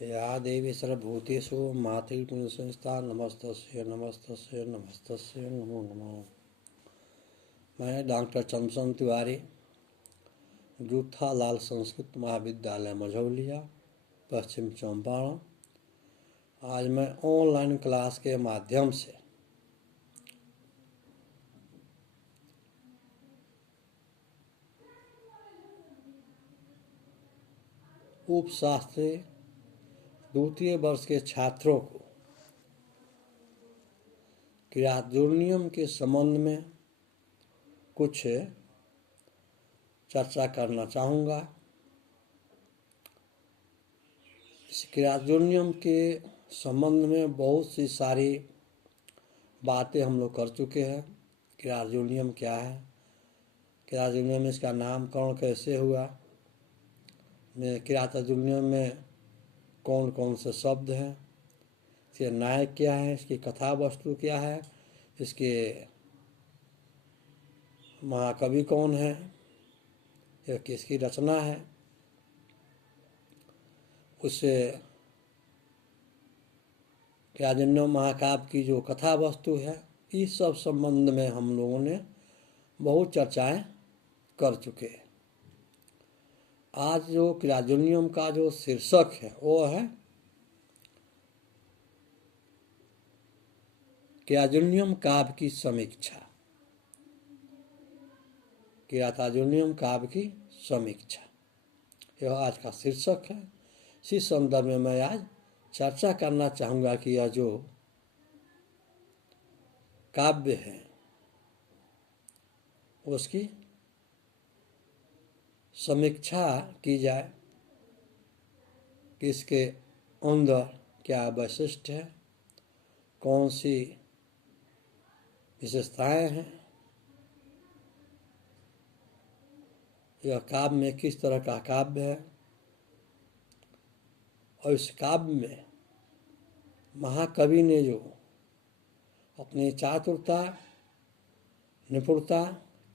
या देवी सर्वभूतेषु मातृपुरुषस्था नमस्तस्य नमस्तस्य नमस्तस्य नमो नमः। मैं डॉक्टर चमचंद तिवारी, जूठालाल संस्कृत महाविद्यालय मझौलिया, पश्चिम चंपारण। आज मैं ऑनलाइन क्लास के माध्यम से उपशास्त्री द्वितीय वर्ष के छात्रों को क्रियाजोनियम के संबंध में कुछ चर्चा करना चाहूँगा। इस क्रियाजोनियम के संबंध में बहुत सी सारी बातें हम लोग कर चुके हैं। क्रियाजोनियम क्या है, क्रियाजोनियम इसका नामकरण कैसे हुआ, क्रियाजोनियम में कौन कौन से शब्द हैं, इसके नायक क्या है, इसकी कथा वस्तु क्या है, इसके महाकवि कौन है, यह किसकी रचना है, उससे क्रियाजोनियम महाकाव्य की जो कथा वस्तु है, इस सब संबंध में हम लोगों ने बहुत चर्चाएं कर चुके हैं। आज जो क्रियाजोनियम का जो शीर्षक है वो है क्रियाजोनियम काव्य की समीक्षा। क्रियाजोनियम काव्य की समीक्षा, यह आज का शीर्षक है। इसी संदर्भ में मैं आज चर्चा करना चाहूँगा कि यह जो काव्य है उसकी समीक्षा की जाए कि इसके अंदर क्या वैशिष्ट है, कौन सी विशेषताएं हैं, यह काव्य में किस तरह का काव्य है, और इस काव्य में महाकवि ने जो अपनी चातुरता निपुणता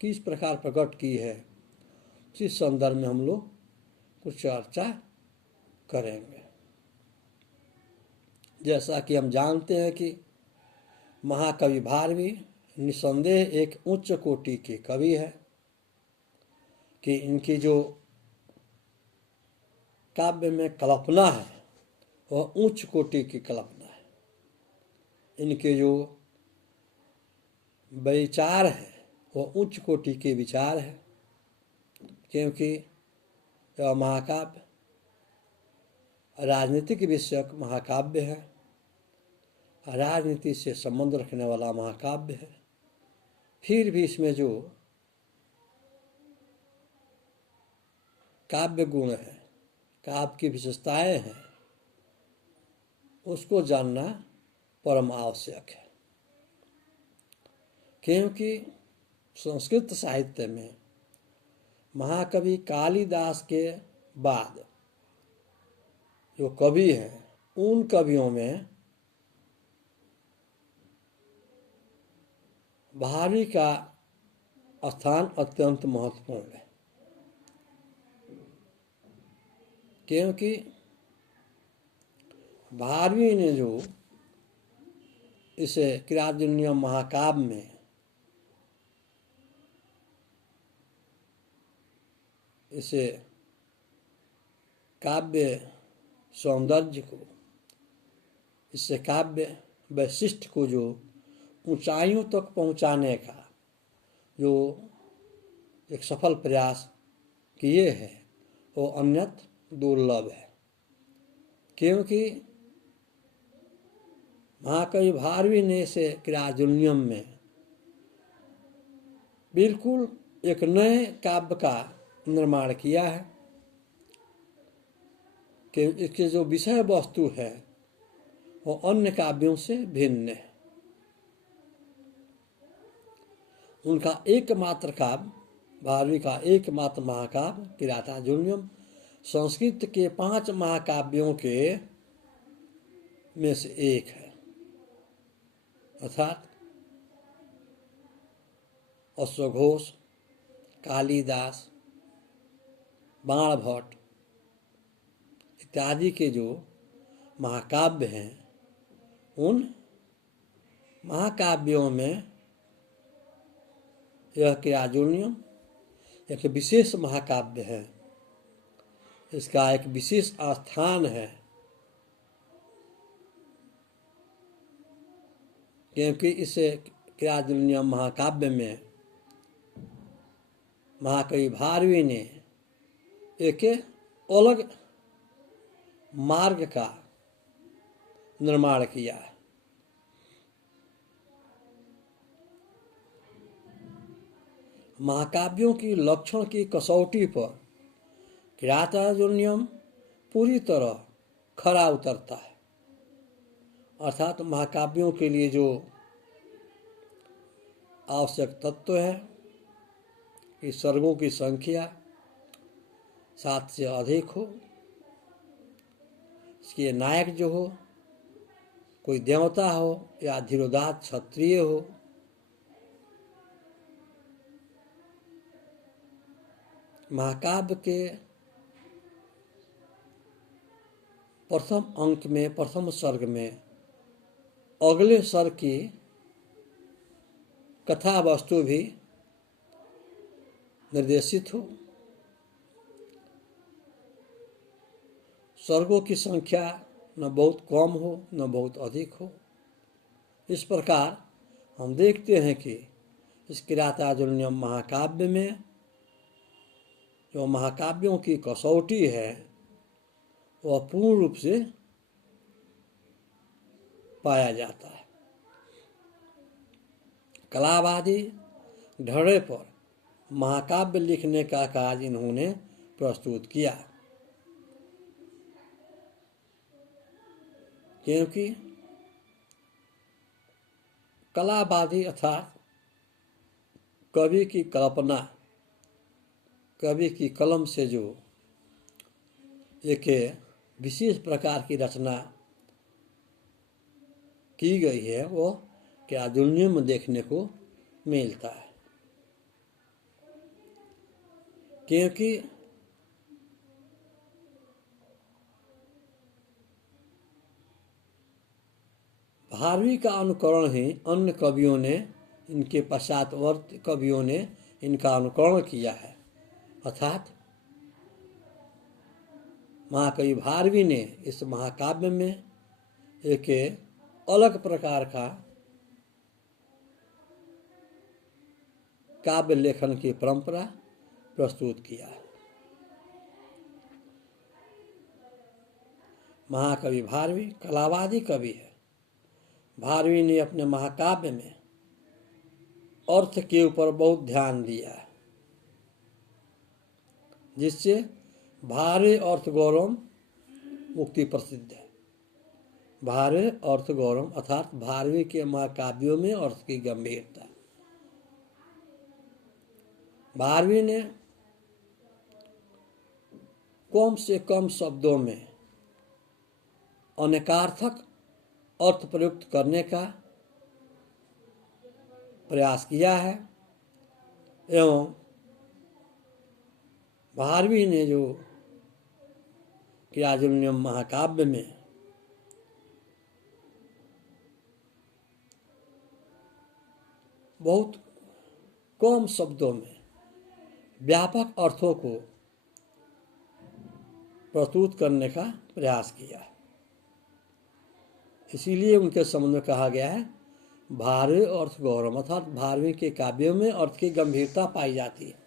किस प्रकार प्रकट की है, इस संदर्भ में हम लोग कुछ चर्चा करेंगे। जैसा कि हम जानते हैं कि महाकवि भारवी निसंदेह एक उच्च कोटि के कवि है, कि इनकी जो काव्य में कल्पना है वह उच्च कोटि की कल्पना है। इनके जो विचार हैं वह उच्च कोटि के विचार हैं, क्योंकि यह महाकाव्य राजनीतिक विषयक महाकाव्य है, राजनीति से संबंध रखने वाला महाकाव्य है। फिर भी इसमें जो काव्य गुण है, काव्य की विशेषताएं हैं, उसको जानना परम आवश्यक है। क्योंकि संस्कृत साहित्य में महाकवि कालिदास के बाद जो कवि हैं, उन कवियों में भारवी का स्थान अत्यंत महत्वपूर्ण है। क्योंकि भारवी ने जो इसे क्रियाजोनियम महाकाव्य में इसे काव्य सौंदर्य को, इससे काव्य वैशिष्ट को जो ऊंचाइयों तक पहुंचाने का जो एक सफल प्रयास किए हैं वो अन्यथ दुर्लभ है। क्योंकि महाकवि भारवी ने इसे क्रियाजोनियम में बिल्कुल एक नए काव्य का निर्माण किया है, कि इसके जो विषय वस्तु है वो अन्य काव्यों से भिन्न है। उनका एकमात्र काव्य, भारवी का एकमात्र महाकाव्य क्रियाजोनियम संस्कृत के 5 महाकाव्यों के में से एक है। अर्थात अश्वघोष, कालिदास, बाणभट्ट इत्यादि के जो महाकाव्य हैं, उन महाकाव्यों में यह क्रियाजूल्यम एक विशेष महाकाव्य है। इसका एक विशेष स्थान है, क्योंकि इस क्रियाजूल्यम महाकाव्य में महाकवि भारवी ने एक अलग मार्ग का निर्माण किया है। महाकाव्यों की लक्षण की कसौटी पर क्रियाजूल्यम पूरी तरह खरा उतरता है। अर्थात महाकाव्यों के लिए जो आवश्यक तत्व है कि सर्गों की संख्या 7 से अधिक हो, इसके नायक जो हो कोई देवता हो या धीरोदात्त क्षत्रिय हो, महाकाव्य के प्रथम अंक में, प्रथम सर्ग में अगले सर्ग की कथा वस्तु भी निर्देशित हो। सर्गों की संख्या न बहुत कम हो न बहुत अधिक हो। इस प्रकार हम देखते हैं कि इस क्रियाजूल्यम महाकाव्य में जो महाकाव्यों की कसौटी है वह पूर्ण रूप से पाया जाता है। कलावादी ढर्रे पर महाकाव्य लिखने का कार्य इन्होंने प्रस्तुत किया, क्योंकि कलावादी अर्थात कवि की कल्पना, कवि की कलम से जो एक विशेष प्रकार की रचना की गई है वो क्रियाजूल्यम में देखने को मिलता है। क्योंकि भारवी का अनुकरण ही अन्य कवियों ने, इनके पश्चातवर्ती कवियों ने इनका अनुकरण किया है। अर्थात महाकवि भारवी ने इस महाकाव्य में एक अलग प्रकार का काव्य लेखन की परंपरा प्रस्तुत किया है। महाकवि भारवी कलावादी कवि है। भारवी ने अपने महाकाव्य में अर्थ के ऊपर बहुत ध्यान दिया है, जिससे भारे अर्थ गौरव मुक्ति प्रसिद्ध है। भारे अर्थ गौरव अर्थात भारवी के महाकाव्यों में अर्थ की गंभीरता। भारवी ने कम से कम शब्दों में अनेकार्थक अर्थ प्रयुक्त करने का प्रयास किया है, एवं भारवी ने जो क्रियाजूल्यम महाकाव्य में बहुत कम शब्दों में व्यापक अर्थों को प्रस्तुत करने का प्रयास किया है। इसीलिए उनके संबंध में कहा गया है भारे अर्थ गौरव, अर्थात भारवी के काव्यों में अर्थ की गंभीरता पाई जाती है।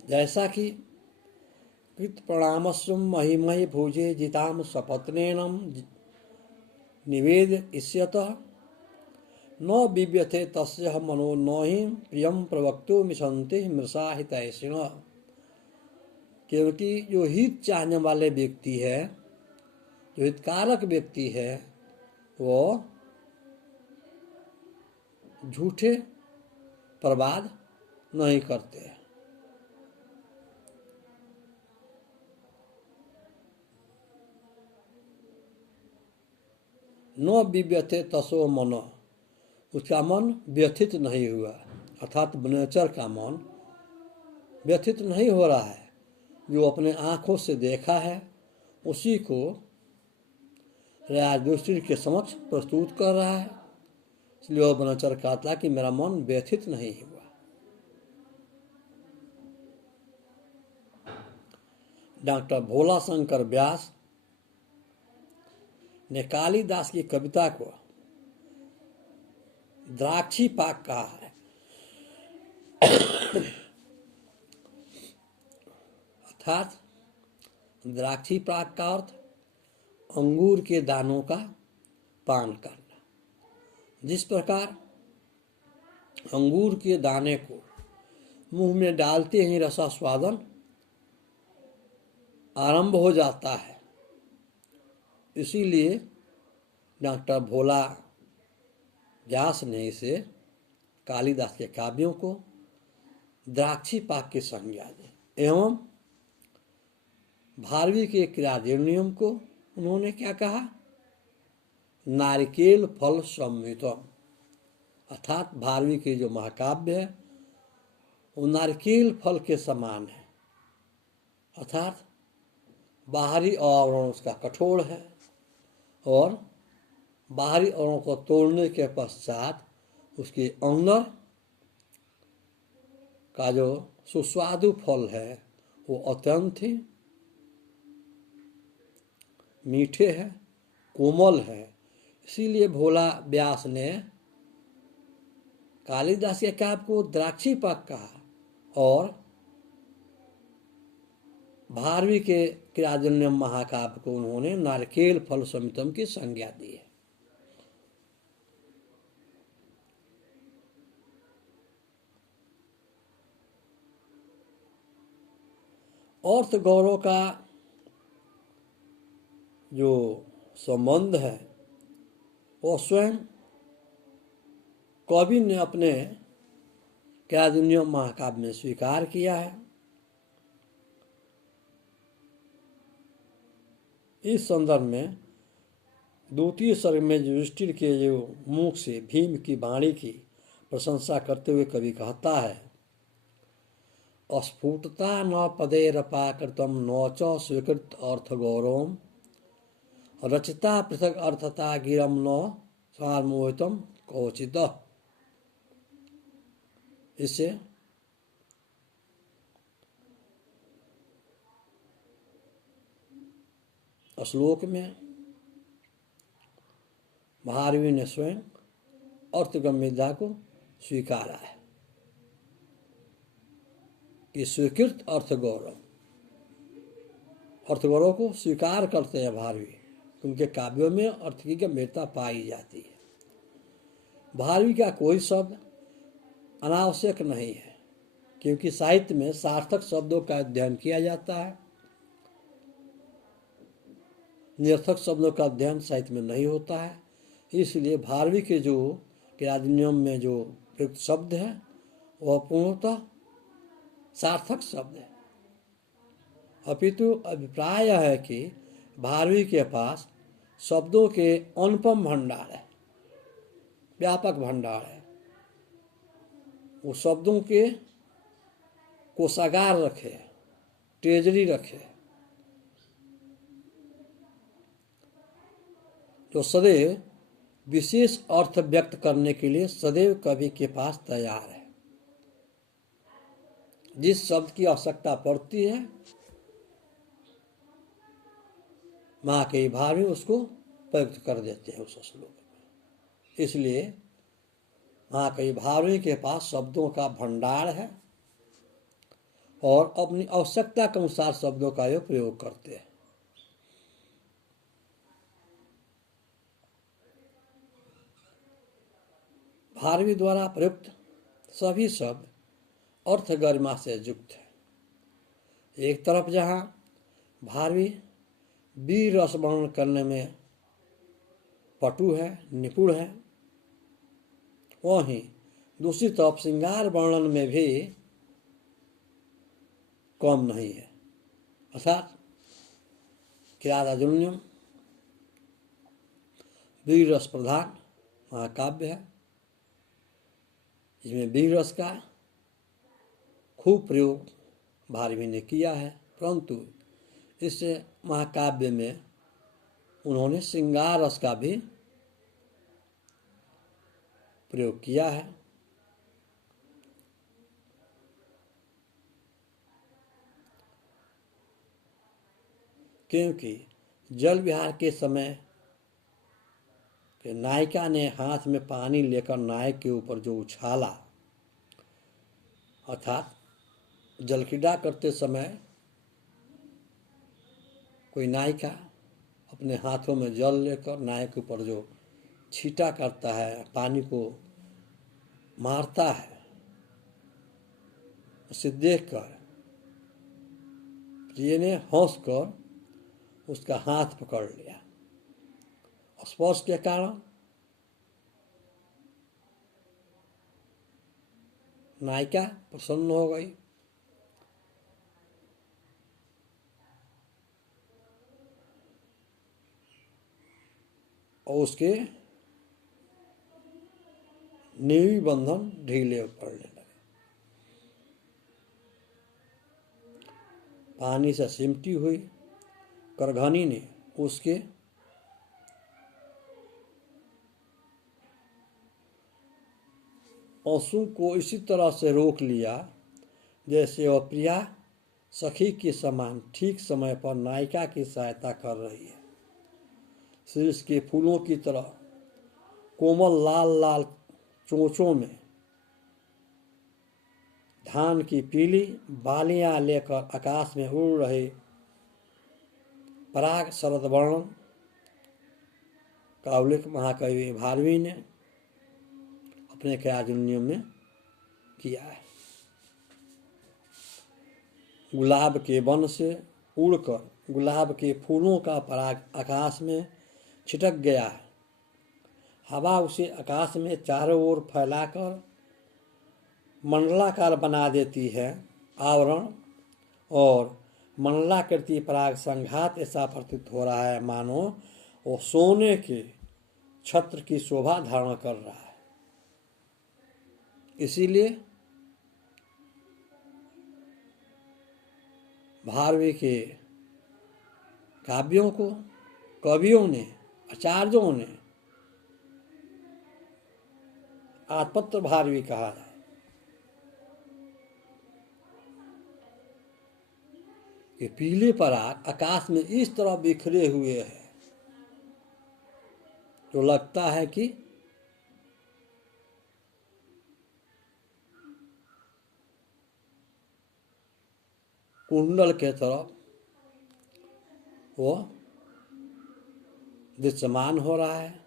जैसा कि कृत प्रणामस्वम महिमहि भुजे जिताम सपत्नेनम निवेद इष्यतः न बिव्यथे तस्य मनो नहि प्रियम प्रवक्तो मिशंते मृषा हितैषिण। क्योंकि जो हित चाहने वाले व्यक्ति है, जो हितकारक व्यक्ति है, वो झूठे प्रवाद नहीं करते। न विव्यथे तसो मनो, उसका मन व्यथित नहीं हुआ, अर्थात वनेचर का मन व्यथित नहीं हो रहा है, जो अपने आँखों से देखा है उसी को राजदूषी के समक्ष प्रस्तुत कर रहा है। इसलिए वह बनचर कहता कि मेरा मन व्यथित नहीं हुआ। डॉक्टर भोला शंकर व्यास ने कालिदास की कविता को द्राक्षी पाक कहा है। अर्थात द्राक्षी पाक का अर्थ अंगूर के दानों का पान करना। जिस प्रकार अंगूर के दाने को मुंह में डालते ही रसास्वादन आरंभ हो जाता है, इसीलिए डॉक्टर भोला व्यास ने इसे कालिदास के काव्यों को द्राक्षी पाक की संज्ञा दी। एवं भारवी के क्रियानियम को उन्होंने क्या कहा? नारिकेल फल सम्मितम। अर्थात भारवी के जो महाकाव्य है वो नारिकेल फल के समान है। अर्थात बाहरी आवरण उसका कठोर है और बाहरी आवरण को तोड़ने के पश्चात उसके अंदर का जो सुस्वादु फल है वो अत्यंत ही मीठे है, कोमल है। इसीलिए भोला व्यास ने कालिदास के काव्य को द्राक्षी पाक कहा और भारवी के क्रियाजन्यम महाकाव्य को उन्होंने नारिकेल फल सम्मितम की संज्ञा दी है। अर्थ गौरव का जो संबंध है वो स्वयं कवि ने अपने क्रियाजन्यम महाकाव्य में स्वीकार किया है। इस संदर्भ में द्वितीय सर्ग में युधिष्ठिर के जो मुख से भीम की वाणी की प्रशंसा करते हुए कवि कहता है, अस्फुटता न पदेरपाकृतम न च स्वीकृत अर्थ गौरवम रचिता पृथक अर्थता गिरम न सारमोहितम कौचित। इससे श्लोक में भारवी ने स्वयं अर्थगम्यता को स्वीकारा है कि स्वीकृत अर्थ गौरव को स्वीकार करते हैं भारवी। उनके काव्यों में अर्थ की गंभीरता पाई जाती है। भारवी का कोई शब्द अनावश्यक नहीं है, क्योंकि साहित्य में सार्थक शब्दों का अध्ययन किया जाता है। निरर्थक शब्दों का अध्ययन साहित्य में नहीं होता है। इसलिए भारवी के जो क्रियानियम में जो प्रयुक्त शब्द है वह पूर्णतः सार्थक शब्द है। अपितु अभिप्राय है कि भारवी के पास शब्दों के अनुपम भंडार है, व्यापक भंडार है। वो शब्दों के कोषागार रखे, ट्रेजरी रखे, तो सदैव विशेष अर्थ व्यक्त करने के लिए सदैव कवि के पास तैयार है। जिस शब्द की आवश्यकता पड़ती है महाकवि भारवी उसको प्रयुक्त कर देते हैं उस श्लोक में। इसलिए महाकवि भारवी के पास शब्दों का भंडार है और अपनी आवश्यकता के अनुसार शब्दों का ये प्रयोग करते हैं। भारवी द्वारा प्रयुक्त सभी शब्द अर्थ गरिमा से युक्त है। एक तरफ जहाँ भारवी वीर रस वर्णन करने में पटु है, निपुण है, वहीं दूसरी तरफ श्रृंगार वर्णन में भी कम नहीं है। अर्थात क्रियाजन्यम वीर रस प्रधान महाकाव्य है, जिसमें वीर रस का खूब प्रयोग भारवी ने किया है। परंतु इस महाकाव्य में उन्होंने श्रृंगार रस का भी प्रयोग किया है। क्योंकि जल विहार के समय कि नायिका ने हाथ में पानी लेकर नायक के ऊपर जो उछाला, अर्थात जलक्रीड़ा करते समय कोई नायिका अपने हाथों में जल लेकर नायक के ऊपर जो छींटा करता है, पानी को मारता है, उसे देखकर प्रिय ने हंसकर उसका हाथ पकड़ लिया। स्पर्श के कारण नायिका प्रसन्न हो गई। और उसके नेवी बंधन ढीले पड़ने लगे। पानी से सिमटी हुई करघनी ने उसके आंसू को इसी तरह से रोक लिया जैसे वह प्रिया सखी के समान ठीक समय पर नायिका की सहायता कर रही है। शीर्ष के फूलों की तरह कोमल लाल लाल चोंचों में धान की पीली बालियां लेकर आकाश में उड़ रहे पराग शरद वर्णन का उल्लेख महाकवि भारवी ने अपने काव्यानुनियम में किया है। गुलाब के वन से उड़कर गुलाब के फूलों का पराग आकाश में छिटक गया है। हवा उसे आकाश में चारों ओर फैलाकर मंडलाकार बना देती है। आवरण और मंडलाकृति पराग संघात ऐसा प्रतीत हो रहा है मानो वो सोने के छत्र की शोभा धारण कर रहा है। इसीलिए भारवी के काव्यों को कवियों ने, आचार्यों ने आत्मत्र भारवी कहा है। कि पीले पराग आकाश में इस तरह बिखरे हुए हैं तो लगता है कि कुंडल के तरफ वो दृश्यमान हो रहा है।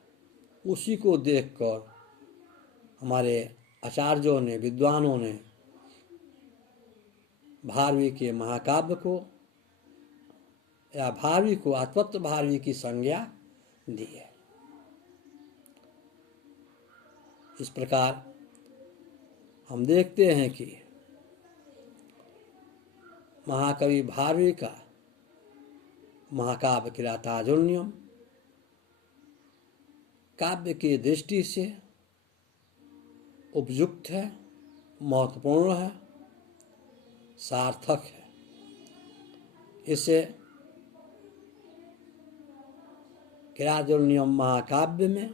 उसी को देखकर हमारे आचार्यों ने, विद्वानों ने भारवी के महाकाव्य को या भारवी को आत्मत्व भारवी की संज्ञा दी है। इस प्रकार हम देखते हैं कि महाकवि भारवी का महाकाव्य किरातार्जुनीयम काव्य की दृष्टि से उपयुक्त है, महत्वपूर्ण है, सार्थक है। इसे किरातार्जुनीयम महाकाव्य में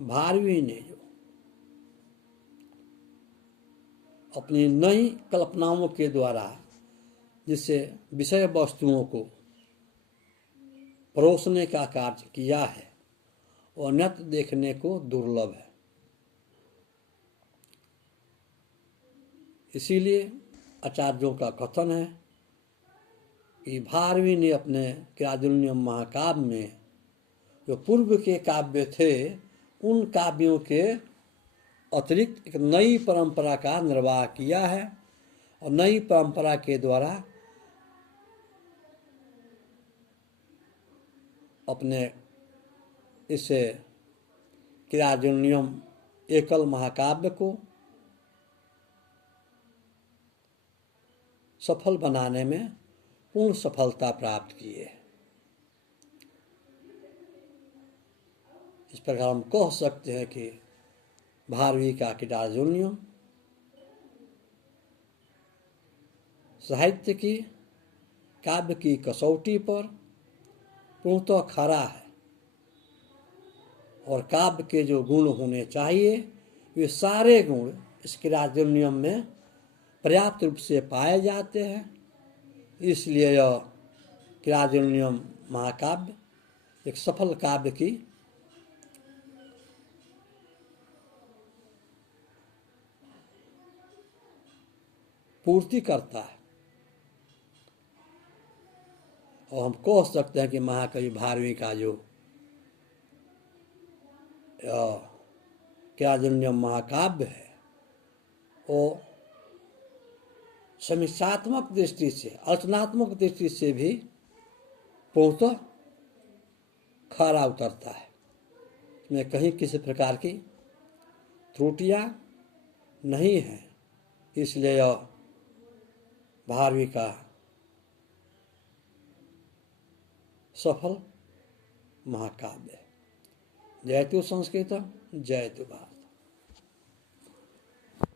भारवी ने जो अपनी नई कल्पनाओं के द्वारा जिससे विषय वस्तुओं को परोसने का कार्य किया है वो अन्यत्र देखने को दुर्लभ है। इसीलिए आचार्यों का कथन है कि भारवी ने अपने किरातार्जुनीयम महाकाव्य में जो पूर्व के काव्य थे उन काव्यों के अतिरिक्त एक नई परंपरा का निर्वाह किया है और नई परंपरा के द्वारा अपने इस किरातार्जुनीयम एकल महाकाव्य को सफल बनाने में पूर्ण सफलता प्राप्त की है। इस प्रकार हम कह सकते हैं कि भारवी का किराजुल्यम साहित्य की काव्य की कसौटी पर पूर्णतः खरा है और काव्य के जो गुण होने चाहिए वे सारे गुण इस किराजुल्यम में पर्याप्त रूप से पाए जाते हैं। इसलिए यह किराजुल्यम महाकाव्य एक सफल काव्य की पूर्ति करता है और हम कह सकते हैं कि महाकवि भारवी का जो किराजुल्यम महाकाव्य है वो समीक्षात्मक दृष्टि से अर्चनात्मक दृष्टि से भी पूर्णतः खरा उतरता है। इसमें कहीं किसी प्रकार की त्रुटियां नहीं हैं। इसलिए यह भारवी का सफल महाकाव्य है। जयतु संस्कृतम जयतु भारत।